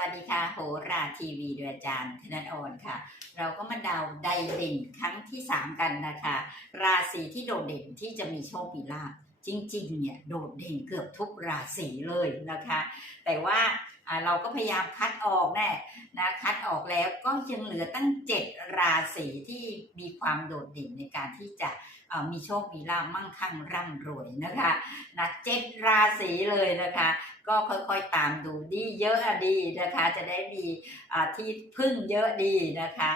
วัสดีค่ะ โหราทีวีโดยอาจารย์ธนันออนค่ะ เราก็มาดาวไดเด่นครั้งที่ 3 กันนะคะ ราศีที่โดดเด่นที่จะมีโชคมีลาภ จริงๆเนี่ยโดดเด่นเกือบทุกราศีเลยนะคะ แต่ว่าเราก็พยายามคัดออกแน่นะคัดออกแล้วก็ยังเหลือตั้ง 7 ราศีที่มีความโดดเด่นในการที่จะมีโชค มีลาภมั่งคั่งร่ำรวยนะคะนะเจ็ดราศีเลยนะคะ ก็ค่อยๆตามดูดีเยอะดีนะคะ จะได้มีที่พึ่งเยอะดีนะคะ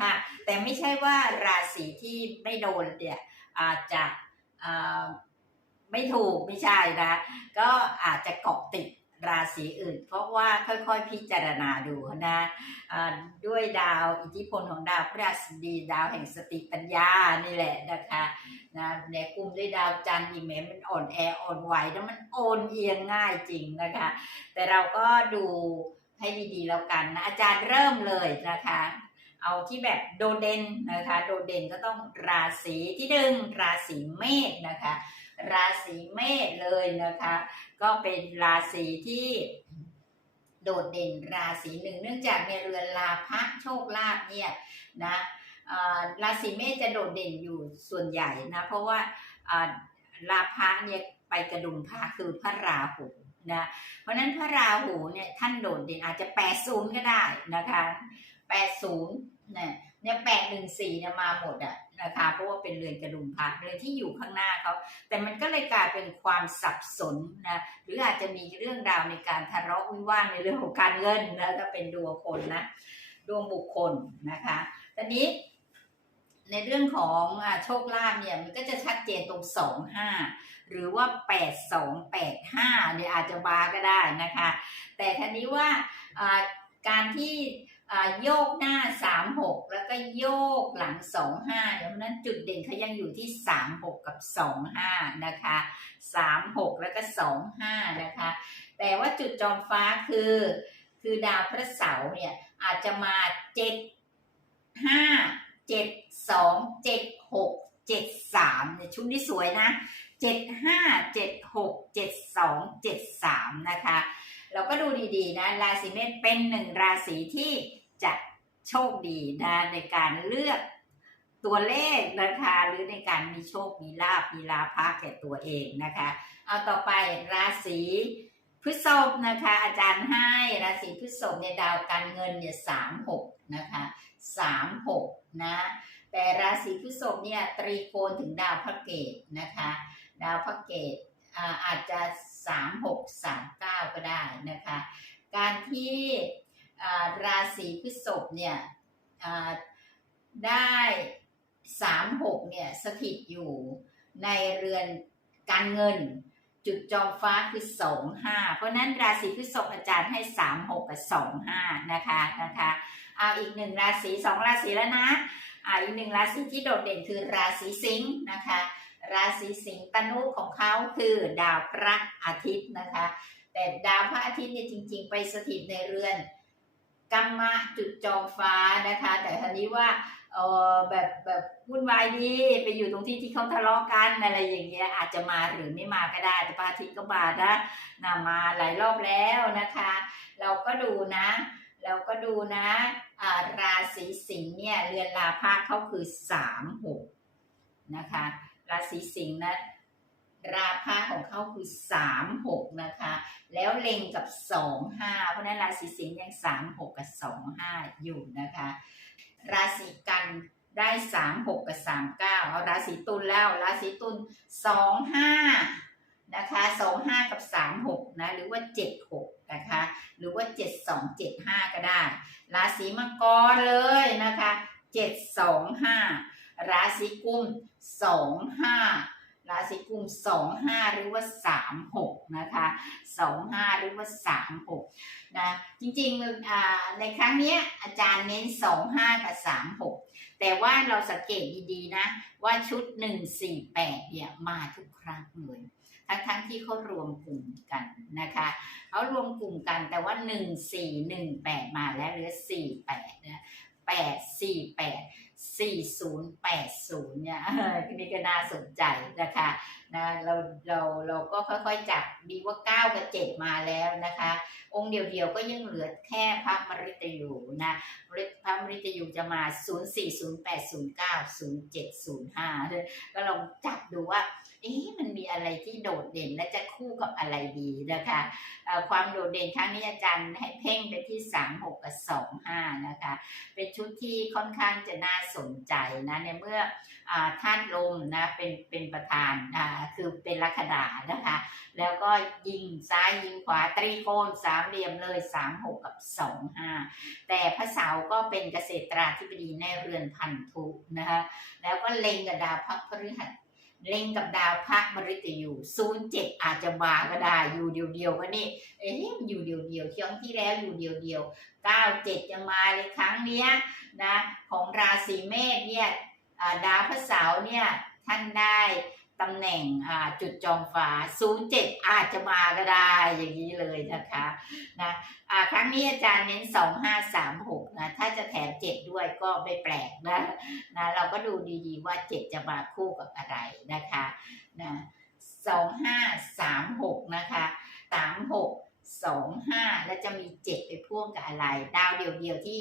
ค่ะแต่ไม่ใช่ว่าราศีที่ไม่โดนเนี่ยอาจจะ ไม่ถูกไม่ใช่นะ ก็อาจจะเกาะติดราศีอื่น เพราะว่าค่อยๆพิจารณาดูนะอ่าด้วยดาวอิทธิพลของดาวพฤหัสบดีดาวแห่งสติปัญญานี่แหละนะคะนะในกลุ่มด้วยดาวจันทร์อีเมมันอ่อนแออ่อนไหวแล้วมันโอนเอียงง่ายจริงนะคะ แต่เราก็ดูให้ดีๆแล้วกันนะอาจารย์เริ่มเลยนะคะ เอาที่แบบโดดเด่นนะคะ โดดเด่นก็ต้องราศีที่หนึ่งราศีเมษนะคะ ราศีเมษเลยนะคะ ก็เป็นราศีที่โดดเด่นราศีหนึ่ง เนื่องจากในเรือนลาภะโชคลาภเนี่ยนะราศีเมษจะโดดเด่นอยู่ส่วนใหญ่นะเพราะว่าอ่าลาภะเนี่ยไปกระดุมพระคือพระราหูนะเพราะฉะนั้นพระราหูเนี่ยท่านโดดเด่นอาจจะแปดศูนย์ก็ได้นะคะแปดศูนย์เนี่ย เนี่ยแปดหนึ่งสี่เนี่ยมาหมดอะนะคะเพราะว่าเป็นเรือนกระดุมพระเรือนที่อยู่ข้างหน้าเขาแต่มันก็เลยกลายเป็นความสับสนนะหรืออาจจะมีเรื่องราวในการทะเลาะวิวาทในเรื่องของการเงินนะถ้าเป็นดวงคนนะดวงบุคคลนะคะตอนนี้ในเรื่องของโชคลาภเนี่ยมันก็จะชัดเจนตรงสองห้าหรือว่าแปดสองแปดห้าเนี่ยอาจจะบาก็ได้นะคะ แต่ทีนี้ว่าการที่ โยกหน้าสามหกแล้วก็โยกหลังสองห้าเพราะฉะนั้นจุดเด่นเขายังอยู่ที่สามหกกับสองห้านะคะสามหกแล้วก็สองห้านะคะ แต่ว่าจุดจอมฟ้าคือ คือดาวพระเสาร์เนี่ย อาจจะมาเจ็ดห้าเจ็ดสองเจ็ดหกเจ็ดสามเนี่ยชุดนี้สวยนะเจ็ดห้าเจ็ดหกเจ็ดสองเจ็ดสามนะคะ เราก็ดูดีๆนะ ราศีเมษเป็นหนึ่งราศีที่ จะโชคดีนะในการเลือกตัวเลขนะคะหรือในการมีโชค มีลาบมีลาภะแก่ตัวเองนะคะ เอาต่อไปราศีพฤษภนะคะ อาจารย์ให้ราศีพฤษภเนี่ยดาวการเงินเนี่ยสามหกนะคะสามหกนะแต่ราศีพฤษภเนี่ยตรีโกณถึงดาวพระเกตนะคะ ดาวพระเกตอาจจะสามหกสามเก้าก็ได้นะคะ การที่ ราศีพฤษภเนี่ยได้สามหกเนี่ยสถิตอยู่ในเรือนการเงิน จุดจอมฟ้าคือสองห้าเพราะฉะนั้นราศีพฤษภอาจารย์ให้สามหกกับสองห้านะคะนะคะเอาอีกหนึ่งราศีสองราศีแล้วนะอ่าอีกหนึ่งราศีที่โดดเด่นคือราศีสิงห์นะคะ ราศีสิงห์ตนุของเขาคือดาวพระอาทิตย์นะคะ แต่ดาวพระอาทิตย์เนี่ยจริง ๆ ไปสถิตในเรือน กัมมะจุดจอมฟ้านะคะ แต่ทีนี้ว่าเออแบบแบบวุ่นวายดีไปอยู่ตรงที่ที่เขาทะเลาะกันอะไรอย่างเงี้ยอาจจะมาหรือไม่มาก็ได้ แต่พระอาทิตย์ก็มานะนามาหลายรอบแล้วนะคะ เราก็ดูนะเราก็ดูนะอ่าราศีสิงห์เนี่ยเรือนลาภะเขาคือสามหกนะคะ ราศีสิงห์นะ ราพะของเขาคือสามหกนะคะ แล้วเล็งกับสองห้าเพราะนั้นราศีสิงห์ยังสามหกกับสองห้าอยู่นะคะ ราศีกันได้สามหกกับสามเก้าเอาราศีตุลแล้ว ราศีตุลสองห้านะคะสองห้ากับสามหกนะ หรือว่าเจ็ดหกนะคะ หรือว่าเจ็ดสองเจ็ดห้าก็ได้ ราศีมังกรเลยนะคะเจ็ดสองห้าราศีกุมสองห้า ราศีกุมสองห้าหรือว่าสามหกนะคะสองห้าหรือว่าสามหกนะจริงๆอ่าในครั้งนี้อาจารย์เน้นสองห้ากับสามหกแต่ว่าเราสังเกตดีๆนะ ว่าชุดหนึ่งสี่แปดเนี่ยมาทุกครั้งเลยทั้งๆที่เขารวมกลุ่มกันนะคะเขารวมกลุ่มกันแต่ว่าหนึ่งสี่หนึ่งแปดมาแล้วเหลือสี่แปดนะแปดสี่แปด 4080 เนี่ยนี่ก็น่าสนใจนะคะนะเราเราเราก็ค่อยๆจับดีว่า 9 กับ 7 มาแล้วนะคะองค์เดียวๆก็ยังเหลือแค่พระมฤตยูนะพระมฤตยูจะมา 0408090705 ก็ลองจับดูว่าเอ๊ะมันมีอะไรที่โดดเด่นและจะคู่กับอะไรดีนะคะความโดดเด่นครั้งนี้อาจารย์ให้เพ่งไปที่ 3 6 กับ 2 5 นะคะ เป็นชุดที่ค่อนข้างจะน่าสนใจนะในเมื่ออาธาตุลมนะเป็นเป็นประธานคือเป็นลัคนานะคะ แล้วก็ยิงซ้ายยิงขวาตรีโกณสาามเหลี่ยมเลย3 6กับ2 5แต่พระเสาร์ก็เป็นเกษตราธิบดีในเรือนพันธุนะคะแล้วก็เล็งกับดาวพระพฤหัสเล็งกับดาวพระมฤตยูศูนย์เจ็ดอาจจะมาก็ได้อยู่เดียวๆก็นี่ เอ๊ะมันอยู่เดียวๆช่วงที่แล้วอยู่เดียวๆเก้าเจ็ดจะมาเลยครั้งเนี้ยนะของราศีเมษเนี่ยดาวพระเสาร์เนี่ยท่านได้ ตำแหน่งจุดจองฟ้า07 อาจจะมาก็ได้อย่างนี้เลยนะคะนะครั้งนี้อาจารย์เน้น 2536 นะ ถ้าจะแถม 7 ด้วยก็ไม่แปลกนะนะเราก็ดูดีๆว่าเจ็ดจะมาคู่กับอะไรนะคะนะ2536 นะคะ 36 สองห้าแล้วจะมีเจ็ดไปพ่วงกับอะไร ดาวเดียวๆที่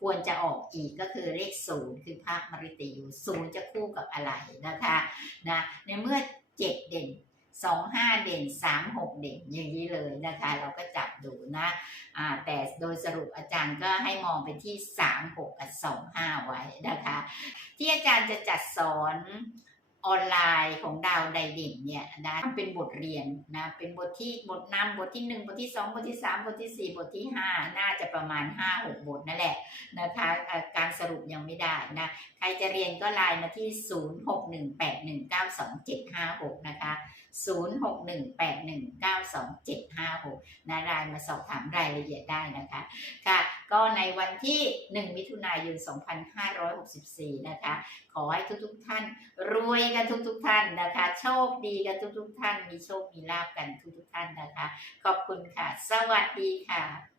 ควรจะออกอีกก็คือเลขศูนย์คือภาคมฤตยูศูนย์จะคู่กับอะไรนะคะนะในเมื่อเจ็ดเด่นสองห้าเด่นสามหกเด่นอย่างนี้เลยนะคะ เราก็จับดูนะอ่าแต่โดยสรุปอาจารย์ก็ให้มองไปที่สามหกกับสองห้าไว้นะคะ ที่อาจารย์จะจัดสอน ออนไลน์ของดาวไดดิ่งเนี่ยนะเป็นบทเรียนนะเป็นบทที่บทนำบทที่หนึ่งบทที่สองบทที่สามบทที่สี่บทที่ห้าน่าจะประมาณห้าหกบทนั่นแหละนะคะการสรุปยังไม่ได้นะใครจะเรียนก็ไลน์มาที่ 0 6 1 8 1 9 2 7 5 6 นะคะ 0 6 1 8 1 9 2 7 5 6 นะไลน์มาสอบถามรายละเอียดได้นะคะค่ะก็ในวันที่ 1 มิถุนายน 2564 นะคะ ขอให้ทุกๆท่านรวยกันทุกๆท่านนะคะ โชคดีกันทุกๆท่าน มีโชคมีลาบกันทุกๆท่านนะคะ ขอบคุณค่ะ สวัสดีค่ะ